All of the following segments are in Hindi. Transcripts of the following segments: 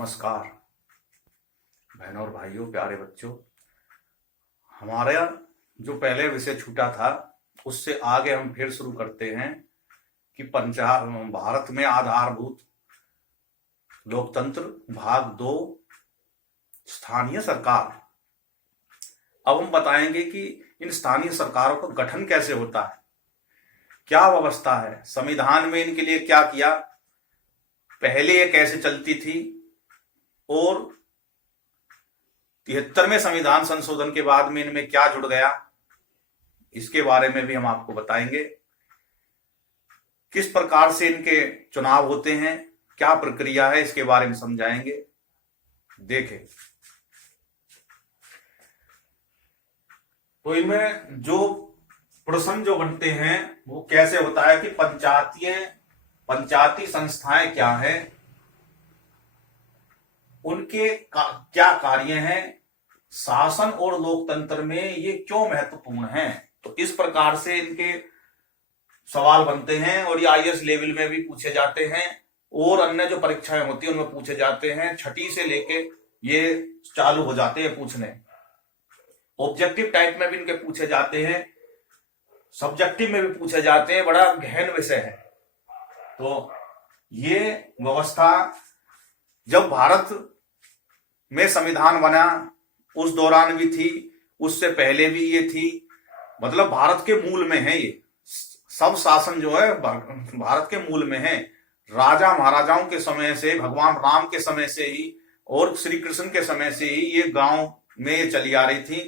नमस्कार बहनों और भाइयों, प्यारे बच्चों। हमारा जो पहले विषय छूटा था उससे आगे हम फिर शुरू करते हैं कि भारत में आधारभूत लोकतंत्र भाग 2 स्थानीय सरकार। अब हम बताएंगे कि इन स्थानीय सरकारों का गठन कैसे होता है, क्या व्यवस्था है, संविधान में इनके लिए क्या किया, पहले ये कैसे चलती थी और 73वें संविधान संशोधन के बाद में इनमें क्या जुड़ गया, इसके बारे में भी हम आपको बताएंगे। किस प्रकार से इनके चुनाव होते हैं, क्या प्रक्रिया है, इसके बारे में समझाएंगे। देखें, तो इनमें जो प्रश्न जो बनते हैं वो कैसे होता है कि पंचायती संस्थाएं क्या है, उनके क्या कार्य हैं, शासन और लोकतंत्र में ये क्यों महत्वपूर्ण हैं। तो इस प्रकार से इनके सवाल बनते हैं और ये आईएएस लेवल में भी पूछे जाते हैं और अन्य जो परीक्षाएं होती है उनमें पूछे जाते हैं। छठी से लेके ये चालू हो जाते हैं पूछने। ऑब्जेक्टिव टाइप में भी इनके पूछे जाते हैं, सब्जेक्टिव में भी पूछे जाते हैं। बड़ा गहन विषय है। तो ये व्यवस्था जब भारत में संविधान बना उस दौरान भी थी, उससे पहले भी ये थी। मतलब भारत के मूल में है ये सब शासन जो है, भारत के मूल में है। राजा महाराजाओं के समय से, भगवान राम के समय से ही और श्री कृष्ण के समय से ही ये गांव में ये चली आ रही थी।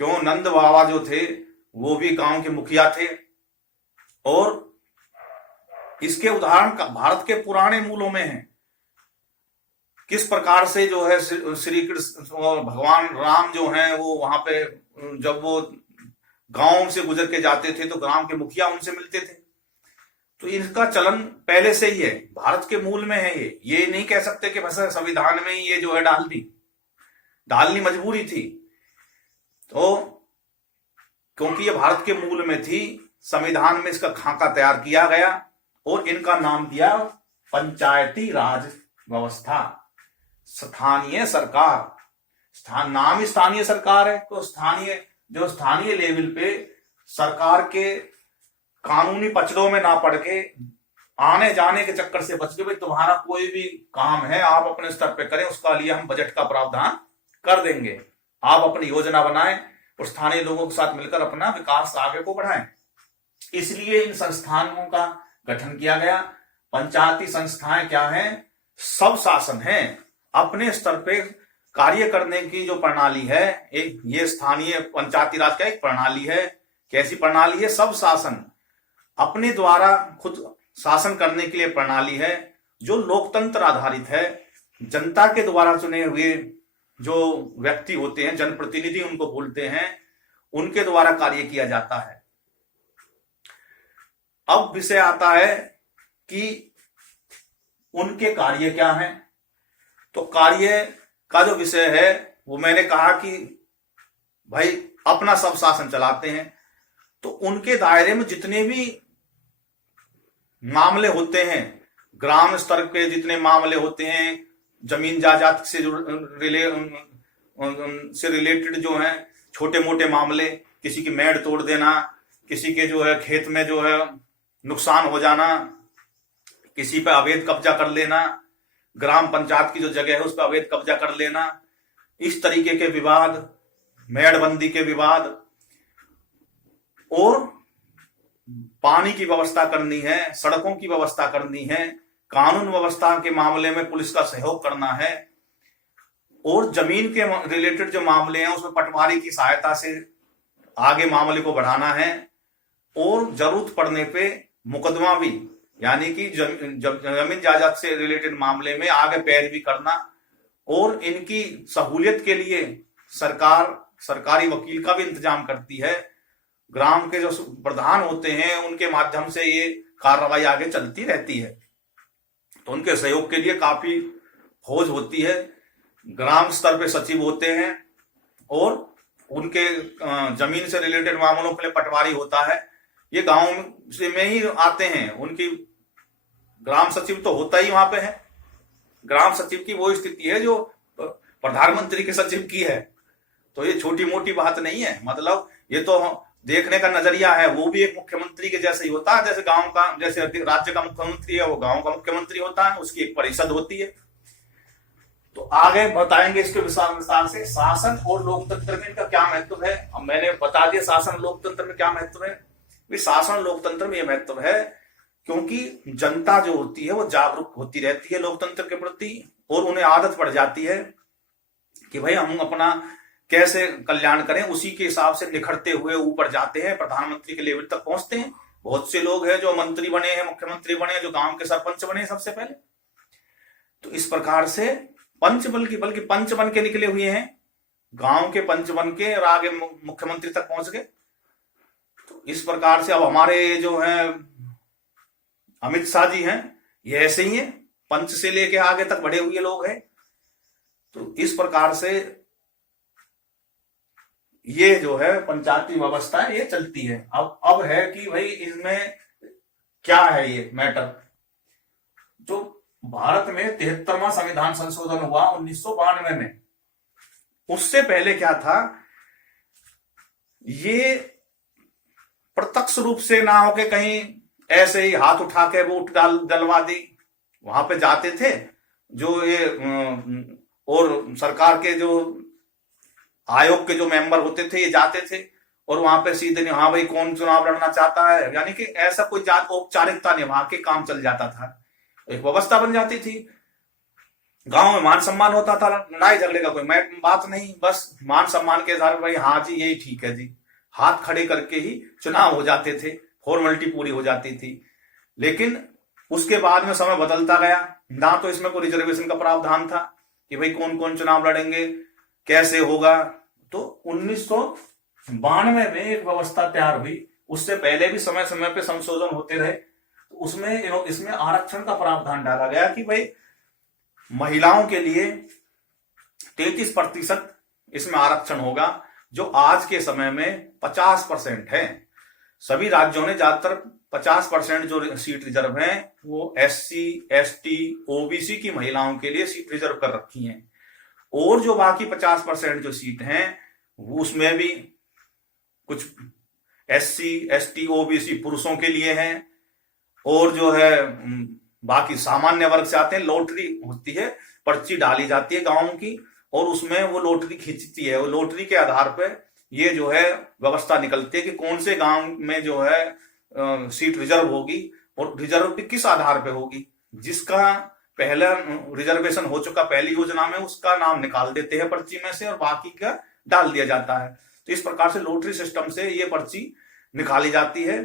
क्यों, नंद बाबा जो थे वो भी गांव के मुखिया थे। और इसके उदाहरण भारत के पुराने मूलों में है। किस प्रकार से जो है श्री कृष्ण और भगवान राम जो हैं वो वहां पे जब वो गांव से गुजर के जाते थे तो गांव के मुखिया उनसे मिलते थे। तो इसका चलन पहले से ही है, भारत के मूल में है। ये नहीं कह सकते कि बस संविधान में ही ये जो है डालनी मजबूरी थी। तो क्योंकि ये भारत के मूल में थी, संविधान में इसका खाका तैयार किया गया और इनका नाम दिया पंचायती राज व्यवस्था, स्थानीय सरकार। नाम ही स्थानीय सरकार है। तो स्थानीय लेवल पे सरकार के कानूनी पचड़ों में ना पड़ के, आने जाने के चक्कर से बच के, भाई तुम्हारा कोई भी काम है आप अपने स्तर पे करें, उसका लिए हम बजट का प्रावधान कर देंगे। आप अपनी योजना बनाएं और स्थानीय लोगों के साथ मिलकर अपना विकास आगे को बढ़ाएं। इसलिए इन संस्थानों का गठन किया गया। पंचायती संस्थाएं क्या है, सब शासन है। अपने स्तर पे कार्य करने की जो प्रणाली है, एक ये स्थानीय पंचायती राज का एक प्रणाली है। कैसी प्रणाली है, सब शासन अपने द्वारा खुद शासन करने के लिए प्रणाली है जो लोकतंत्र आधारित है। जनता के द्वारा चुने हुए जो व्यक्ति होते हैं, जनप्रतिनिधि उनको बोलते हैं, उनके द्वारा कार्य किया जाता है। अब विषय आता है कि उनके कार्य क्या हैं। तो कार्य का जो विषय है वो मैंने कहा कि भाई अपना सब शासन चलाते हैं। तो उनके दायरे में जितने भी मामले होते हैं, ग्राम स्तर के जितने मामले होते हैं, जमीन जायदाद से रिलेटेड जो हैं छोटे मोटे मामले, किसी की मेड़ तोड़ देना, किसी के जो है खेत में जो है नुकसान हो जाना, किसी पे अवैध कब्जा कर लेना, ग्राम पंचायत की जो जगह है उस पर अवैध कब्जा कर लेना, इस तरीके के विवाद, मेड़बंदी के विवाद, और पानी की व्यवस्था करनी है, सड़कों की व्यवस्था करनी है, कानून व्यवस्था के मामले में पुलिस का सहयोग करना है, और जमीन के रिलेटेड जो मामले हैं उसमें पटवारी की सहायता से आगे मामले को बढ़ाना है, और जरूरत पड़ने पे मुकदमा भी, यानी कि जमीन जायदाद से रिलेटेड मामले में आगे पैरवी करना। और इनकी सहूलियत के लिए सरकार सरकारी वकील का भी इंतजाम करती है। ग्राम के जो प्रधान होते हैं उनके माध्यम से ये कार्रवाई आगे चलती रहती है। तो उनके सहयोग के लिए काफी फौज होती है। ग्राम स्तर पे सचिव होते हैं और उनके जमीन से रिलेटेड मामलों के लिए पटवारी होता है। ये गांव से में ही आते हैं। उनकी ग्राम सचिव तो होता ही वहां पे है। ग्राम सचिव की वो स्थिति है जो प्रधानमंत्री के सचिव की है। तो ये छोटी मोटी बात नहीं है। मतलब ये तो देखने का नजरिया है। वो भी एक मुख्यमंत्री के जैसे ही होता है, जैसे गांव का, जैसे राज्य का मुख्यमंत्री है वो गांव का मुख्यमंत्री होता है, उसकी एक परिषद होती है। तो आगे बताएंगे इसके विस्तार से शासन और लोकतंत्र में इनका क्या महत्व है। अब मैंने बता दिया शासन लोकतंत्र में क्या महत्व है। शासन लोकतंत्र में यह महत्व है क्योंकि जनता जो होती है वो जागरूक होती रहती है लोकतंत्र के प्रति, और उन्हें आदत पड़ जाती है कि भाई हम अपना कैसे कल्याण करें, उसी के हिसाब से निखरते हुए ऊपर जाते हैं, प्रधानमंत्री के लेवल तक पहुंचते हैं। बहुत से लोग हैं जो मंत्री बने हैं, मुख्यमंत्री बने हैं, जो गांव के सरपंच बने हैं सबसे पहले। तो इस प्रकार से पंच बल्कि पंच बन के निकले हुए हैं, गांव के पंच बन के और आगे मुख्यमंत्री तक पहुंच गए। तो इस प्रकार से अब हमारे जो है अमित शाह जी हैं, ये ऐसे ही हैं, पंच से लेके आगे तक बढ़े हुए लोग हैं। तो इस प्रकार से ये जो है पंचायती व्यवस्था ये चलती है। अब है कि भाई इसमें क्या है ये मैटर। जो भारत में 73वां संविधान संशोधन हुआ 1992 में, उससे पहले क्या था, ये प्रत्यक्ष रूप से ना होके कहीं ऐसे ही हाथ उठा के वोट डलवा दी, वहां पे जाते थे जो ये और सरकार के जो आयोग के जो मेंबर होते थे ये जाते थे और वहां पे सीधे नहीं, हाँ भाई कौन चुनाव लड़ना चाहता है, यानी कि ऐसा कोई औपचारिकता नहीं, वहां के काम चल जाता था, एक व्यवस्था बन जाती थी। गांव में मान सम्मान होता था, लड़ाई झगड़े का कोई बात नहीं, बस मान सम्मान के आधार पर भाई हाँ जी यही ठीक है जी, हाथ खड़े करके ही चुनाव हो जाते थे, फॉर्मेलिटी पूरी हो जाती थी। लेकिन उसके बाद में समय बदलता गया, ना तो इसमें कोई रिजर्वेशन का प्रावधान था कि भाई कौन कौन चुनाव लड़ेंगे, कैसे होगा। तो 1992 में एक व्यवस्था तैयार हुई, उससे पहले भी समय समय पे संशोधन होते रहे। तो उसमें इसमें आरक्षण का प्रावधान डाला गया कि भाई महिलाओं के लिए 33% इसमें आरक्षण होगा, जो आज के समय में 50% है। सभी राज्यों ने ज्यादातर 50% जो सीट रिजर्व है वो SC, ST, OBC की महिलाओं के लिए सीट रिजर्व कर रखी हैं, और जो बाकी 50% जो सीट हैं उसमें भी कुछ SC, ST, OBC पुरुषों के लिए हैं, और जो है बाकी सामान्य वर्ग से आते हैं। लॉटरी होती है, पर्ची डाली जाती है गांव की, और उसमें वो लॉटरी खींचती है, वो लॉटरी के आधार पर ये जो है व्यवस्था निकलती है कि कौन से गांव में जो है सीट रिजर्व होगी, और रिजर्व भी किस आधार पे होगी। जिसका पहला रिजर्वेशन हो चुका पहली योजना में, उसका नाम निकाल देते हैं पर्ची में से और बाकी का डाल दिया जाता है। तो इस प्रकार से लॉटरी सिस्टम से ये पर्ची निकाली जाती है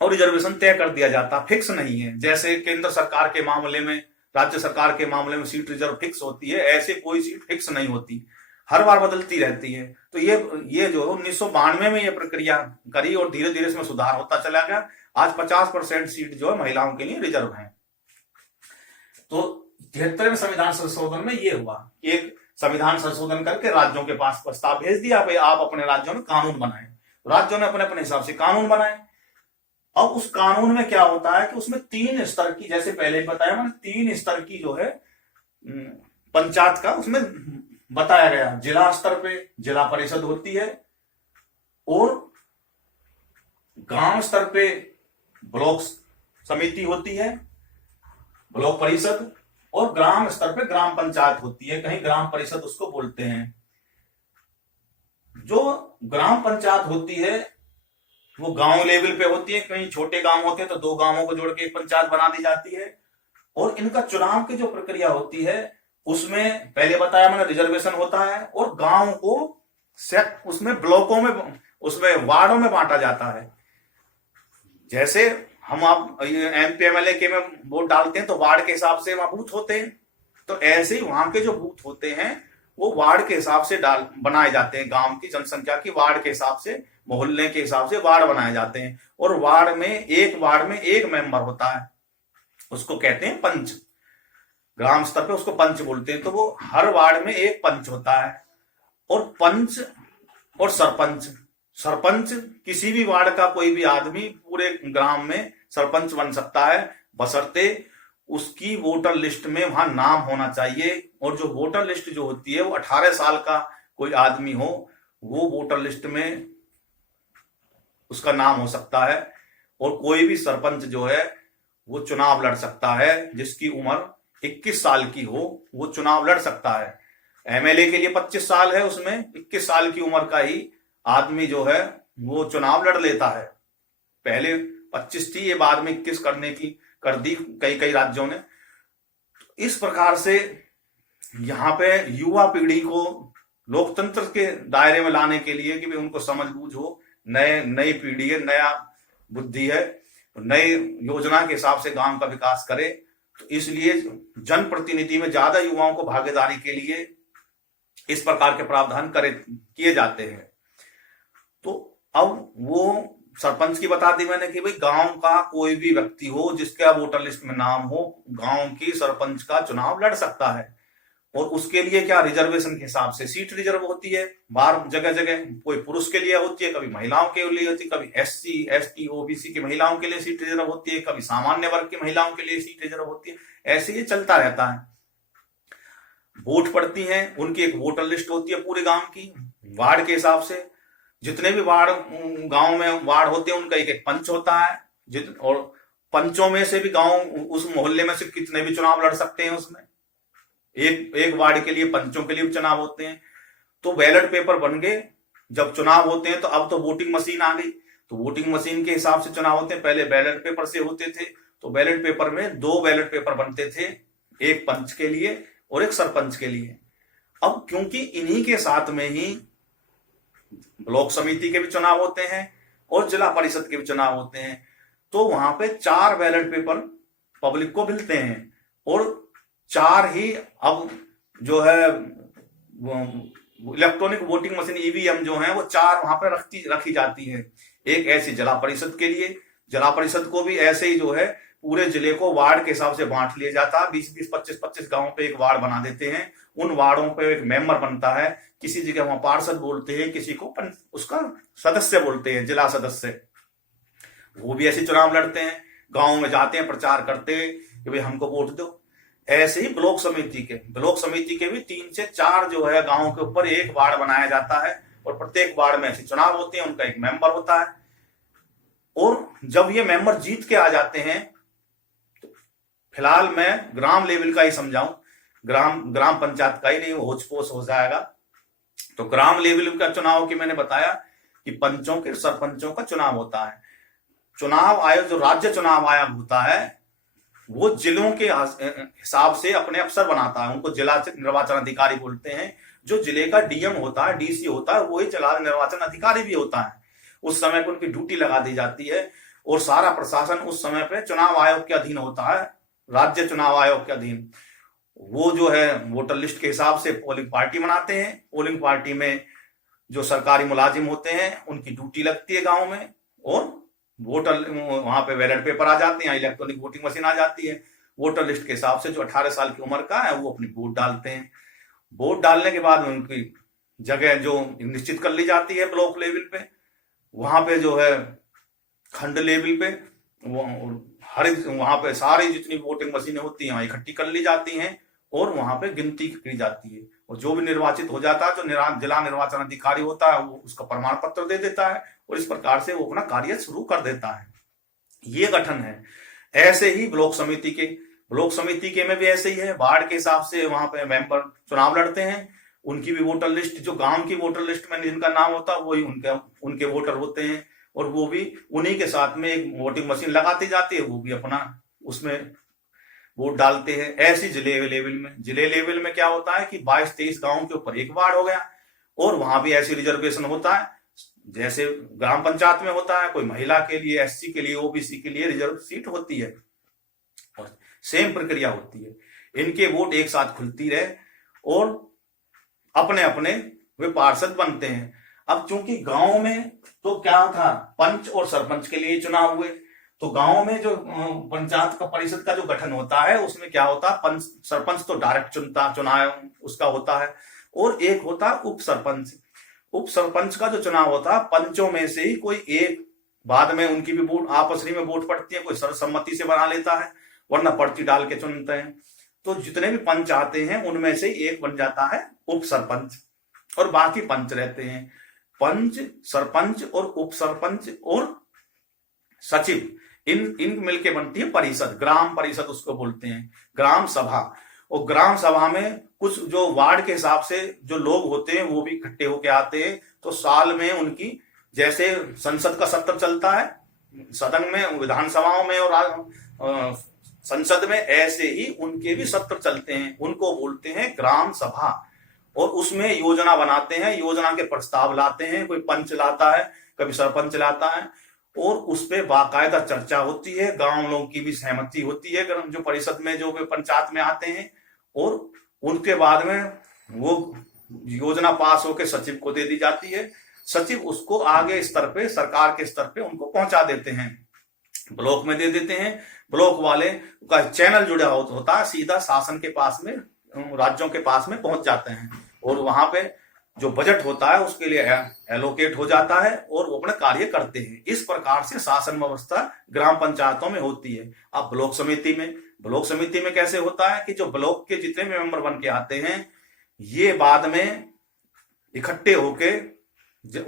और रिजर्वेशन तय कर दिया जाता, फिक्स नहीं है। जैसे केंद्र सरकार के मामले में, राज्य सरकार के मामले में सीट रिजर्व फिक्स होती है, ऐसे कोई सीट फिक्स नहीं होती, हर बार बदलती रहती है। तो ये जो 1992 में ये प्रक्रिया करी और धीरे धीरे इसमें सुधार होता चला गया। आज 50% सीट जो है महिलाओं के लिए रिजर्व है। तो 73वें संविधान संशोधन में ये हुआ, एक संविधान संशोधन करके राज्यों के पास प्रस्ताव भेज दिया, भाई आप अपने राज्यों में कानून बनाएं। राज्यों ने अपने अपने हिसाब से कानून बनाए। अब उस कानून में क्या होता है कि उसमें 3 स्तर की, जैसे पहले बताया मैंने, 3 स्तर की जो है पंचायत का उसमें बताया गया। जिला स्तर पे जिला परिषद होती है, और गांव स्तर पे ब्लॉक समिति होती है, ब्लॉक परिषद, और ग्राम स्तर पे ग्राम पंचायत होती है, कहीं ग्राम परिषद उसको बोलते हैं। जो ग्राम पंचायत होती है वो गांव लेवल पे होती है, कहीं छोटे गांव होते हैं तो 2 गांवों को जोड़ के एक पंचायत बना दी जाती है। और इनका चुनाव की जो प्रक्रिया होती है उसमें पहले बताया मैंने रिजर्वेशन होता है, और गांव को उसमें ब्लॉकों में, उसमें वार्डों में बांटा जाता है। जैसे हम आप MP MLA के में वोट डालते हैं तो वार्ड के हिसाब से वहां बूथ होते हैं, तो ऐसे ही वहां के जो बूथ होते हैं वो वार्ड के हिसाब से बनाए जाते हैं। गांव की जनसंख्या की वार्ड के हिसाब से, मोहल्ले के हिसाब से वार्ड बनाए जाते हैं। और वार्ड में एक मेंबर होता है, उसको कहते हैं पंच। ग्राम स्तर पे उसको पंच बोलते हैं। तो वो हर वार्ड में एक पंच होता है, और पंच और सरपंच किसी भी वार्ड का कोई भी आदमी पूरे ग्राम में सरपंच बन सकता है, बशर्ते उसकी वोटर लिस्ट में वहां नाम होना चाहिए। और जो वोटर लिस्ट जो होती है वो 18 साल का कोई आदमी हो, वो वोटर लिस्ट में उसका नाम हो सकता है। और कोई भी सरपंच जो है वो चुनाव लड़ सकता है, जिसकी उम्र 21 साल की हो वो चुनाव लड़ सकता है। एमएलए के लिए 25 साल है, उसमें 21 साल की उम्र का ही आदमी जो है वो चुनाव लड़ लेता है। पहले 25 थी, ये बाद में 21 करने की कर दी कई कई राज्यों ने। इस प्रकार से यहाँ पे युवा पीढ़ी को लोकतंत्र के दायरे में लाने के लिए कि भाई उनको समझ बूझ हो, नई पीढ़ी है, नया बुद्धि है, नई योजना के हिसाब से गांव का विकास करे, तो इसलिए जनप्रतिनिधि में ज्यादा युवाओं को भागीदारी के लिए इस प्रकार के प्रावधान किए जाते हैं। तो अब वो सरपंच की बता दी मैंने कि भाई गांव का कोई भी व्यक्ति हो जिसका वोटर लिस्ट में नाम हो, गांव की सरपंच का चुनाव लड़ सकता है। और उसके लिए क्या रिजर्वेशन के हिसाब से सीट रिजर्व होती है, बाहर जगह जगह कोई पुरुष के लिए होती है, कभी महिलाओं के लिए होती है, कभी एससी एसटी ओबीसी की महिलाओं के लिए सीट रिजर्व होती है, कभी सामान्य वर्ग की महिलाओं के लिए सीट रिजर्व होती है। ऐसे ही चलता रहता है। वोट पड़ती है, उनकी एक वोटर लिस्ट होती है पूरे गांव की, वार्ड के हिसाब से। जितने भी वार्ड गांव में वार्ड होते हैं उनका एक एक पंच होता है, और पंचों में से भी गांव उस मोहल्ले में से कितने भी चुनाव लड़ सकते हैं। उसमें एक वार्ड के लिए पंचों के लिए चुनाव होते हैं। तो बैलेट पेपर बन गए जब चुनाव होते हैं, तो अब तो वोटिंग मशीन आ गई, तो वोटिंग मशीन के हिसाब से चुनाव होते हैं। पहले बैलेट पेपर से होते थे, तो बैलेट पेपर में 2 बैलेट पेपर बनते थे, एक पंच के लिए और एक सरपंच के लिए। अब क्योंकि इन्हीं के साथ में ही ब्लॉक समिति के भी चुनाव होते हैं और जिला परिषद के भी चुनाव होते हैं, तो वहां पे 4 बैलेट पेपर पब्लिक को मिलते हैं। और 4 ही अब जो है इलेक्ट्रॉनिक वोटिंग मशीन ईवीएम जो है वो 4 वहां पे रखी जाती है। एक ऐसी जिला परिषद के लिए, जिला परिषद को भी ऐसे ही जो है पूरे जिले को वार्ड के हिसाब से बांट लिया जाता है। 20-20, 25-25 गांव पे एक वार्ड बना देते हैं। उन वार्डों पे एक मेंबर बनता है, किसी जगह वहां पार्षद बोलते हैं, किसी को उसका सदस्य बोलते हैं, जिला सदस्य। वो भी ऐसे चुनाव लड़ते हैं, गांव में जाते हैं, प्रचार करते हैं कि भाई हमको वोट दो। ऐसे ही ब्लॉक समिति के भी 3 से 4 जो है गांव के ऊपर एक वार्ड बनाया जाता है, और प्रत्येक वार्ड में ऐसे चुनाव होते हैं, उनका एक मेंबर होता है। और जब ये मेंबर जीत के आ जाते हैं, तो फिलहाल मैं ग्राम लेवल का ही समझाऊं, ग्राम पंचायत का ही नहीं, होच पोच हो जाएगा। तो ग्राम लेवल का चुनाव की मैंने बताया कि पंचों के सरपंचों का चुनाव होता है। चुनाव आयोग जो राज्य चुनाव आयोग होता है वो जिलों के हिसाब से अपने अफसर बनाता है, उनको जिला निर्वाचन अधिकारी बोलते हैं। जो जिले का डीएम होता है, डीसी होता है, वही जिला निर्वाचन अधिकारी भी होता है। उस समय पर उनकी ड्यूटी लगा दी जाती है, और सारा प्रशासन उस समय पे चुनाव आयोग के अधीन होता है, राज्य चुनाव आयोग के अधीन। वो जो है वोटर लिस्ट के हिसाब से पोलिंग पार्टी बनाते हैं। पोलिंग पार्टी में जो सरकारी मुलाजिम होते हैं उनकी ड्यूटी लगती है गांव में, और वोटर वहां पे बैलेट पेपर आ जाते हैं, इलेक्ट्रॉनिक वोटिंग मशीन आ जाती है। वोटर लिस्ट के हिसाब से जो 18 साल की उम्र का है वो अपनी वोट डालते हैं। वोट डालने के बाद उनकी जगह जो निश्चित कर ली जाती है ब्लॉक लेवल पे, वहां पे जो है खंड लेवल पे वहां पे सारी जितनी वोटिंग मशीनें होती हैं वहां इकट्ठी कर ली जाती हैं, और वहां पे गिनती की जाती है। और जो भी निर्वाचित हो जाता है, जो जिला निर्वाचन अधिकारी होता है, वो उसका प्रमाण पत्र दे देता है, और इस प्रकार से वो अपना कार्य शुरू कर देता है। ये गठन है। ऐसे ही ब्लॉक समिति के में भी ऐसे ही है, वार्ड के हिसाब से वहां पे मेंबर चुनाव लड़ते हैं। उनकी भी वोटर लिस्ट, जो गांव की वोटर लिस्ट में जिनका नाम होता है वही उनके वोटर होते हैं, और वो भी उन्हीं के साथ में एक वोटिंग मशीन लगाती जाती है, वो भी अपना उसमें वोट डालते हैं। ऐसी जिले लेवल में क्या होता है कि 22-23 गांव के ऊपर एक वार्ड हो गया, और वहां भी ऐसी रिजर्वेशन होता है जैसे ग्राम पंचायत में होता है। कोई महिला के लिए, एससी के लिए, ओबीसी के लिए रिजर्व सीट होती है, और सेम प्रक्रिया होती है। इनके वोट एक साथ खुलती रहे, और अपने अपने वे पार्षद बनते हैं। अब चूंकि गांव में तो क्या था, पंच और सरपंच के लिए चुनाव हुए, तो गांव में जो पंचायत का परिषद का जो गठन होता है उसमें क्या होता है, सरपंच तो डायरेक्ट चुनाव उसका होता है, और एक होता है उप सरपंच का जो चुनाव होता है पंचों में से ही कोई एक, बाद में उनकी भी वोट आपस में वोट पड़ती है, कोई सर्वसम्मति से बना लेता है, वरना पर्ची डाल के चुनते हैं। तो जितने भी पंच आते हैं उनमें से एक बन जाता है उप सरपंच, और बाकी पंच रहते हैं। पंच, सरपंच और उप सरपंच और सचिव, इन मिलके बनती है परिषद, ग्राम परिषद उसको बोलते हैं, ग्राम सभा। और ग्राम सभा में कुछ जो वार्ड के हिसाब से जो लोग होते हैं वो भी इकट्ठे होके आते हैं। तो साल में उनकी, जैसे संसद का सत्र चलता है सदन में, विधानसभाओं में और संसद में, ऐसे ही उनके भी सत्र चलते हैं, उनको बोलते हैं ग्राम सभा। और उसमें योजना बनाते हैं, योजना के प्रस्ताव लाते हैं, कोई पंच लाता है, कभी सरपंच लाता है, और उस पर बाकायदा चर्चा होती है, गांव लोगों की भी सहमति होती है जो परिषद में, जो पंचायत में आते हैं। और उनके बाद में वो योजना पास होकर सचिव को दे दी जाती है, सचिव उसको आगे स्तर पे, सरकार के स्तर पे उनको पहुंचा देते हैं, ब्लॉक में दे देते हैं। ब्लॉक वाले का चैनल जुड़ा होता है, सीधा शासन के पास में, राज्यों के पास में पहुंच जाते हैं, और वहां पे जो बजट होता है उसके लिए एलोकेट हो जाता है और वो अपने कार्य करते हैं। इस प्रकार से शासन व्यवस्था ग्राम पंचायतों में होती है। अब ब्लॉक समिति में कैसे होता है कि जो ब्लॉक के जितने भी मेंबर बन के आते हैं, ये बाद में इकट्ठे होके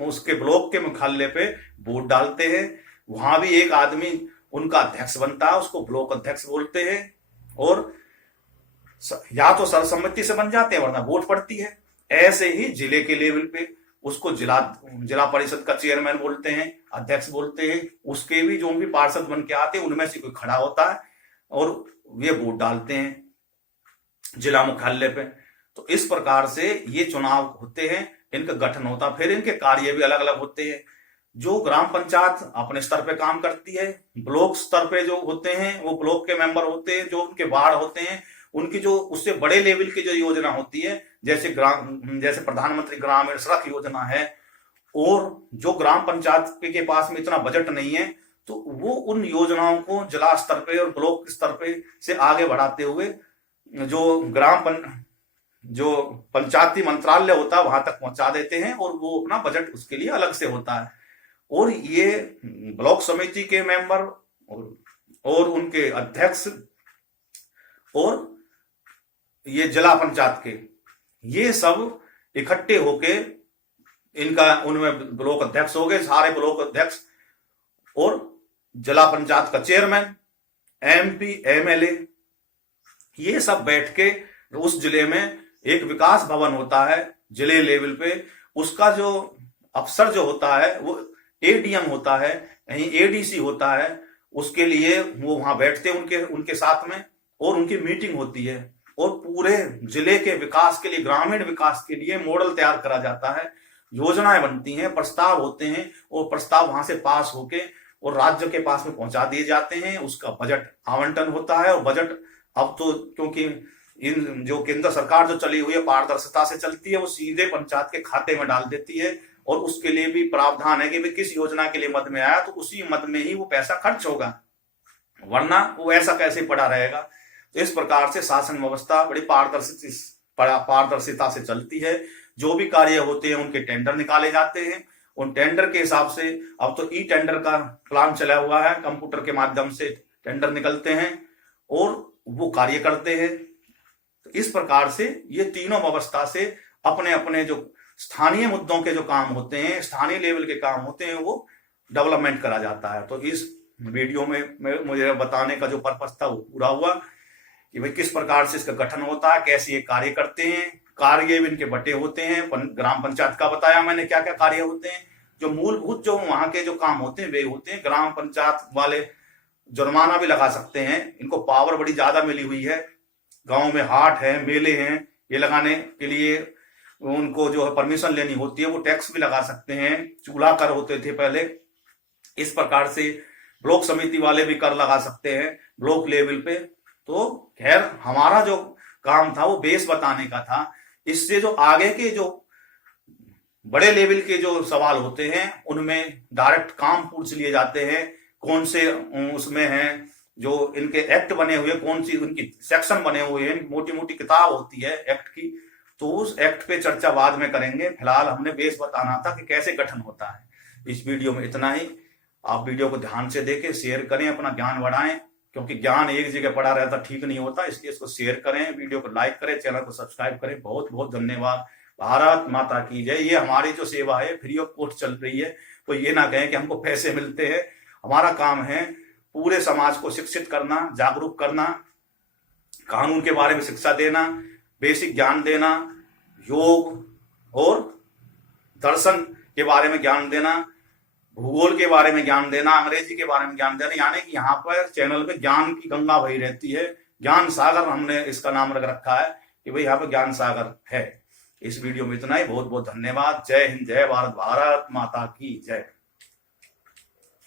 उसके ब्लॉक के मुख्यालय पे वोट डालते हैं। वहां भी एक आदमी उनका अध्यक्ष बनता है, उसको ब्लॉक अध्यक्ष बोलते हैं। और या तो सर्वसम्मति से बन जाते हैं वरना वोट पड़ती है। ऐसे ही जिले के लेवल पे उसको जिला परिषद का चेयरमैन बोलते हैं, अध्यक्ष बोलते हैं। उसके भी जो भी पार्षद बन के आते हैं उनमें से कोई खड़ा होता है और वे वोट डालते हैं जिला मुख्यालय पे। तो इस प्रकार से ये चुनाव होते हैं, इनका गठन होता। फिर इनके कार्य भी अलग अलग होते हैं। जो ग्राम पंचायत अपने स्तर पे काम करती है, ब्लॉक स्तर पे जो होते हैं वो ब्लॉक के मेंबर होते हैं, जो उनके वार्ड होते हैं उनकी जो उससे बड़े लेवल की जो योजना होती है, जैसे प्रधानमंत्री ग्रामीण सड़क योजना है, और जो ग्राम पंचायत के पास में इतना बजट नहीं है तो वो उन योजनाओं को जिला स्तर पे और ब्लॉक स्तर पे से आगे बढ़ाते हुए जो पंचायती मंत्रालय होता है वहां तक पहुंचा देते हैं, और वो अपना बजट उसके लिए अलग से होता है। और ये ब्लॉक समिति के मेंबर और उनके अध्यक्ष और ये जिला पंचायत के, ये सब इकट्ठे होके उनमें ब्लॉक अध्यक्ष हो गए, सारे ब्लॉक अध्यक्ष और जिला पंचायत का चेयरमैन, MP, MLA, ये सब बैठ के उस जिले में एक विकास भवन होता है जिले लेवल पे। उसका जो अफसर जो होता है वो ADM होता है, कहीं ADC होता है। उसके लिए वो वहां बैठते हैं उनके साथ में, और उनकी मीटिंग होती है, और पूरे जिले के विकास के लिए, ग्रामीण विकास के लिए मॉडल तैयार करा जाता है, योजनाएं बनती हैं, प्रस्ताव होते हैं, और प्रस्ताव वहां से पास होके और राज्य के पास में पहुंचा दिए जाते हैं। उसका बजट आवंटन होता है। और बजट अब तो क्योंकि इन जो केंद्र सरकार जो चली हुई है पारदर्शिता से चलती है, वो सीधे पंचायत के खाते में डाल देती है, और उसके लिए भी प्रावधान है कि भाई किस योजना के लिए मद में आया तो उसी मद में ही वो पैसा खर्च होगा, वरना वो ऐसा कैसे पड़ा रहेगा। तो इस प्रकार से शासन व्यवस्था बड़ी पारदर्शिता से चलती है। जो भी कार्य होते हैं उनके टेंडर निकाले जाते हैं, उन टेंडर के हिसाब से अब तो टेंडर का प्लान चला हुआ है, कंप्यूटर के माध्यम से टेंडर निकलते हैं और वो कार्य करते हैं। तो इस प्रकार से ये तीनों व्यवस्था से अपने अपने जो स्थानीय मुद्दों के जो काम होते हैं, स्थानीय लेवल के काम होते हैं, वो डेवलपमेंट करा जाता है। तो इस वीडियो में मुझे बताने का जो पर्पस था वो पूरा हुआ कि भाई किस प्रकार से इसका गठन होता है, कैसे ये कार्य करते हैं, कार्य भी इनके बटे होते हैं। ग्राम पंचायत का बताया मैंने क्या क्या कार्य होते हैं। जो मूलभूत जो वहां के जो काम होते हैं वे होते हैं। ग्राम पंचायत वाले जुर्माना भी लगा सकते हैं, इनको पावर बड़ी ज्यादा मिली हुई है। गांव में हाट है, मेले हैं, ये लगाने के लिए उनको जो है परमिशन लेनी होती है, वो टैक्स भी लगा सकते हैं। चूल्हा कर होते थे पहले, इस प्रकार से ब्लॉक समिति वाले भी कर लगा सकते हैं ब्लॉक लेवल पे। तो खैर हमारा जो काम था वो बेस बताने का था। इससे जो आगे के जो बड़े लेवल के जो सवाल होते हैं उनमें डायरेक्ट काम पूछ लिए जाते हैं। कौन से उसमें हैं जो इनके एक्ट बने हुए, कौन सी उनकी सेक्शन बने हुए हैं, मोटी मोटी किताब होती है एक्ट की, तो उस एक्ट पे चर्चा बाद में करेंगे। फिलहाल हमने बेस बताना था कि कैसे गठन होता है। इस वीडियो में इतना ही। आप वीडियो को ध्यान से देखें, शेयर करें, अपना ज्ञान बढ़ाएं, क्योंकि ज्ञान एक जगह पड़ा रहता ठीक नहीं होता, इसलिए इसको शेयर करें, वीडियो को लाइक करें, चैनल को सब्सक्राइब करें। बहुत बहुत धन्यवाद। भारत माता की जय। ये हमारी जो सेवा है फ्री ऑफ कॉस्ट चल रही है, तो ये ना कहें कि हमको पैसे मिलते हैं। हमारा काम है पूरे समाज को शिक्षित करना, जागरूक करना, कानून के बारे में शिक्षा देना, बेसिक ज्ञान देना, योग और दर्शन के बारे में ज्ञान देना, भूगोल के बारे में ज्ञान देना, अंग्रेजी के बारे में ज्ञान देना। यानी कि यहाँ पर चैनल पे ज्ञान की गंगा बही रहती है। ज्ञान सागर हमने इसका नाम रख रखा है कि भाई यहाँ पे ज्ञान सागर है। इस वीडियो में इतना ही। बहुत बहुत धन्यवाद। जय हिंद, जय भारत, भारत माता की जय।